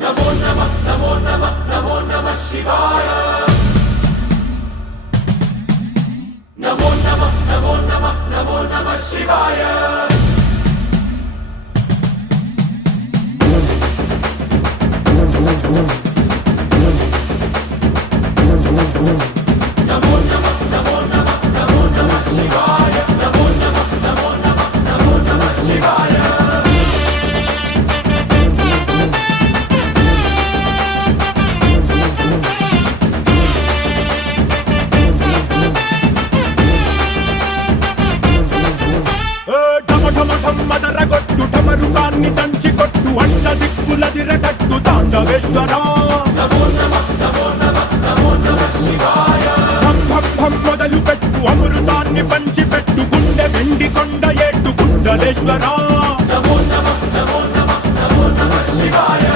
నమో నమః నమో నమః నమో నమః శివాయ నమో నమః నమో నమః నమో నమః శివాయ నమో నమః నమో నమః నమో నమః శివాయ నమో నమః నమో నమః నమో నమః శివాయ మదరగొట్టు ఢమరుకాన్ని దంచి కొట్టు అంట దిక్కులదిరగట్టు తాండవేశ్వర నమో నమః నమో నమః నమో నమః శివాయ భం మొదలు పెట్టు అమృతాన్ని పంచి పెట్టు గుండె వెండి కొండ ఏట్టు గుండలేశ్వర నమో నమః నమో నమః నమో నమః శివాయ